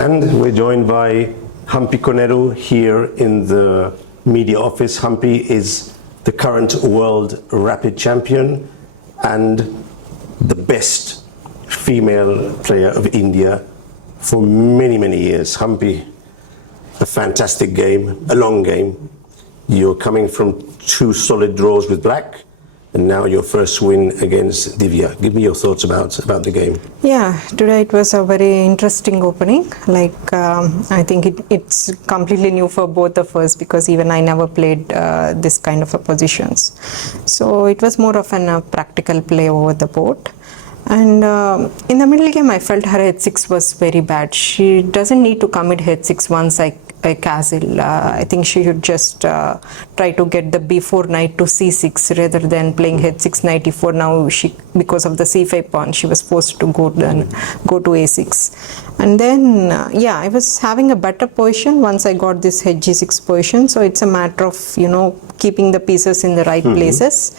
And we're joined by Humpy Koneru here in the media office. Humpy is the current world rapid champion and the best female player of India for many, many years. Humpy, a fantastic game, a long game. You're coming from 2 solid draws with black, and now your first win against Divya. Give me your thoughts about the game. Yeah, today it was a very interesting opening. I think it's completely new for both of us because even I never played this kind of a positions. So it was more of a practical play over the board. And in the middle game, I felt her h6 was very bad. She doesn't need to commit h6 once I castle. I think she should just try to get the b4 knight to c6 rather than playing h6 knight e4. Now because of the c5 pawn, she was forced to go to a6. And then I was having a better position once I got this h6 position. So it's a matter of keeping the pieces in the right places.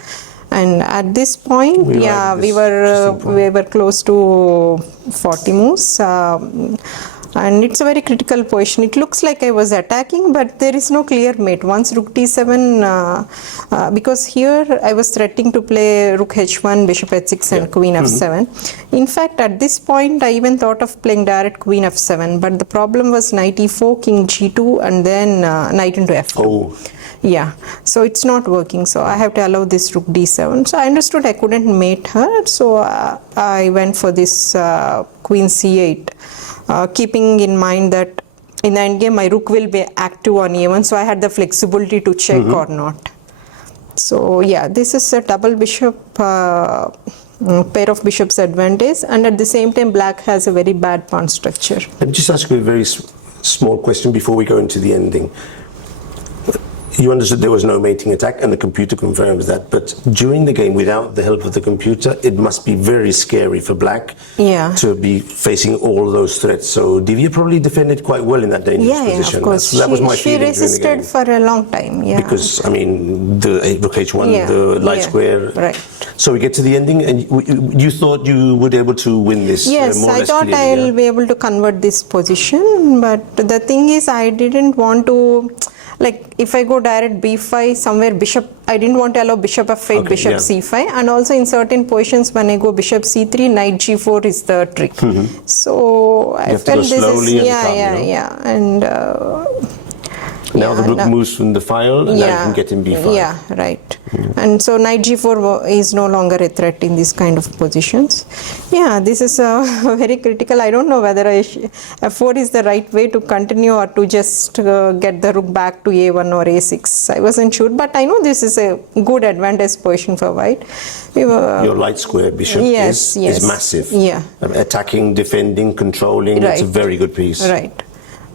And at this point, we were close to 40 moves. And it's a very critical position. It looks like I was attacking, but there is no clear mate. Once rook d7, because here I was threatening to play rook h1, bishop h6 and queen f7. In fact, at this point, I even thought of playing direct queen f7, but the problem was knight e4, king g2, and then knight into f4. Oh. Yeah, so it's not working, so I have to allow this rook d7. So I understood I couldn't mate her, so I went for this queen c8, keeping in mind that in the endgame my rook will be active on e1, so I had the flexibility to check or not. So yeah, this is a double bishop, pair of bishops advantage, and at the same time black has a very bad pawn structure. Let me just ask you a very small question before we go into the ending. You understood there was no mating attack, and the computer confirms that. But during the game, without the help of the computer, it must be very scary for black to be facing all those threats. So Divya probably defended quite well in that dangerous position. Yeah, of course. That was my feeling. She resisted for a long time. Yeah. Because, I mean, the rook h1, the light square. Right. So we get to the ending, and you thought you would be able to win this? Yes, more or less I thought clearly, I'll be able to convert this position. But the thing is, I didn't want to... Like if I go direct b5 somewhere, bishop, I didn't want to allow bishop f8, bishop c5, and also in certain positions when I go bishop c3, knight g4 is the trick. So I felt this is and now the rook moves from the file, and now you can get in b5. Yeah, right. And so knight g4 is no longer a threat in these kind of positions. Yeah, this is very critical. I don't know whether f4 is the right way to continue or to just get the rook back to a1 or a6. I wasn't sure, but I know this is a good advantage position for white. Your light square bishop is massive. Yeah. Attacking, defending, controlling, it's a very good piece. Right.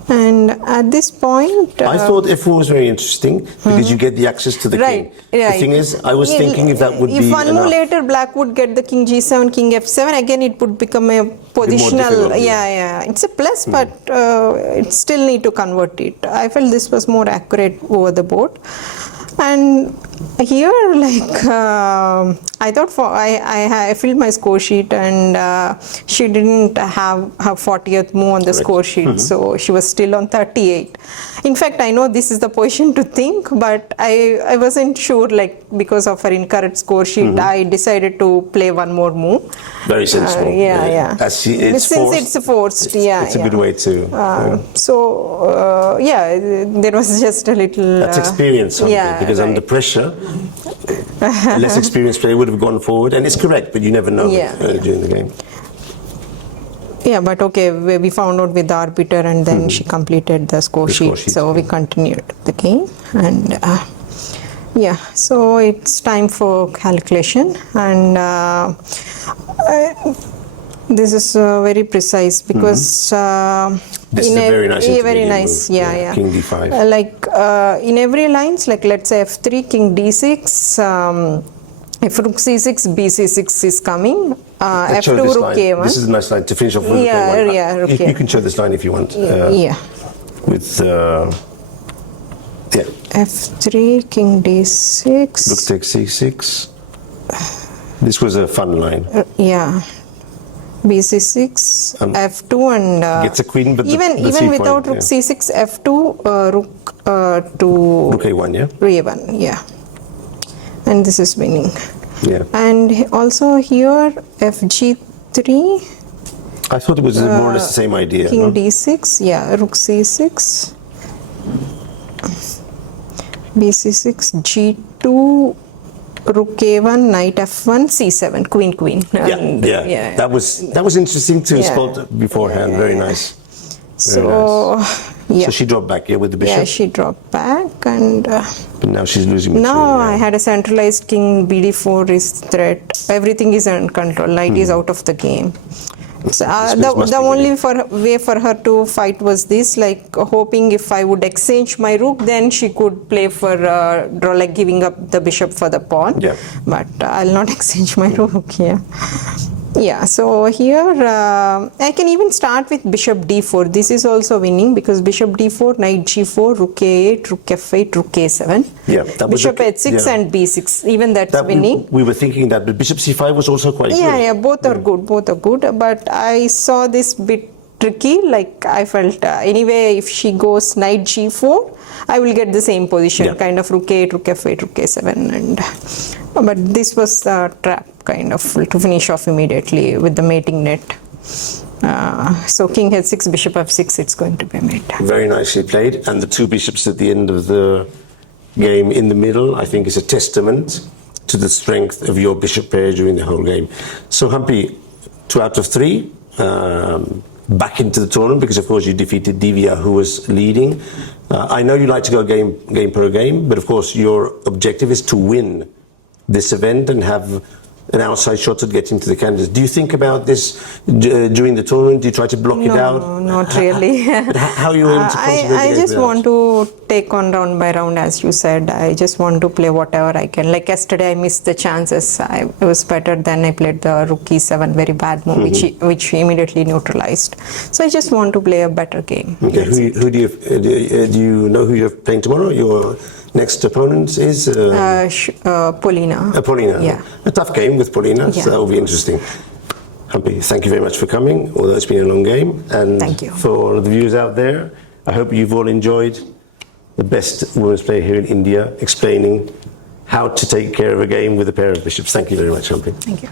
And at this point... I thought f4 was very interesting because you get the access to the king. The thing is, I was thinking if that would be If one move enough. later, black would get the king g7, king f7, again it would become a positional... It's a plus, but it still need to convert it. I felt this was more accurate over the board. And here, I thought I filled my score sheet, and she didn't have her 40th move on the score sheet, so she was still on 38. In fact, I know this is the position to think, but I wasn't sure, because of her incorrect score sheet, I decided to play one more move. Very sensible. Since it's forced, it's a good way to. There was just a little. That's experience, because under pressure, a less experienced player would have gone forward, and it's correct, but you never know during the game. Yeah, but okay, we found out with the arbiter, and then she completed the score sheet, so we continued the game, and so it's time for calculation, and this is very precise because this is a very nice move. King d5. In every lines, let's say f3, king d6, if rook c6, bc6 is coming, f2, rook a1. This is a nice line to finish off with. You can show this line if you want. With f3, king d6. Rook takes c6. This was a fun line. B6, F2, and gets a queen, but even without rook C6, F2, rook to rook A1, yeah. A1, yeah. And this is winning. Yeah. And also here FG3. I thought it was more or less the same idea. King no? D6, yeah, rook C6, B6, G2, rook A1, knight F1, C7, queen. And, yeah. That was interesting to spot beforehand. Very nice. So, So she dropped back, with the bishop. Yeah, she dropped back, and But now she's losing material. now I had a centralized king. BD4 is threat. Everything is under control. Knight is out of the game. So, the only way for her to fight was this, like hoping if I would exchange my rook, then she could play for draw, like giving up the bishop for the pawn. Yeah. But I'll not exchange my rook here. Yeah, so here I can even start with bishop d4. This is also winning because bishop d4, knight g4, rook a8, rook f8, rook a7. Yeah, bishop h6 and b6. Even that's winning. We were thinking that, but bishop c5 was also quite good. Yeah, both are good. Both are good. But I saw this bit tricky. Like I felt anyway, if she goes knight g4, I will get the same position, kind of rook a8, rook f8, rook a7, and but this was a trap, kind of to finish off immediately with the mating net. So king h6, bishop f6, it's going to be mate. Very nicely played, and the two bishops at the end of the game in the middle, I think, is a testament to the strength of your bishop pair during the whole game. So Humpy, 2 out of 3. Back into the tournament because of course you defeated Divya, who was leading. I know you like to go game per game, but of course your objective is to win this event and have an outside shot at getting to the candidates. Do you think about this during the tournament? Do you try to block it out? No, not really. But how are you able to concentrate? I just want to take on round by round, as you said. I just want to play whatever I can. Like yesterday, I missed the chances. I was better than I played the rook e7, very bad move, which immediately neutralized. So I just want to play a better game. Okay. Who do you know who you're playing tomorrow? Your next opponent is Polina. Polina. Yeah. A tough game with Polina, so that will be interesting. Humpy, thank you very much for coming, although it's been a long game. And thank you. For all of the viewers out there, I hope you've all enjoyed the best women's player here in India explaining how to take care of a game with a pair of bishops. Thank you very much, Humpy. Thank you.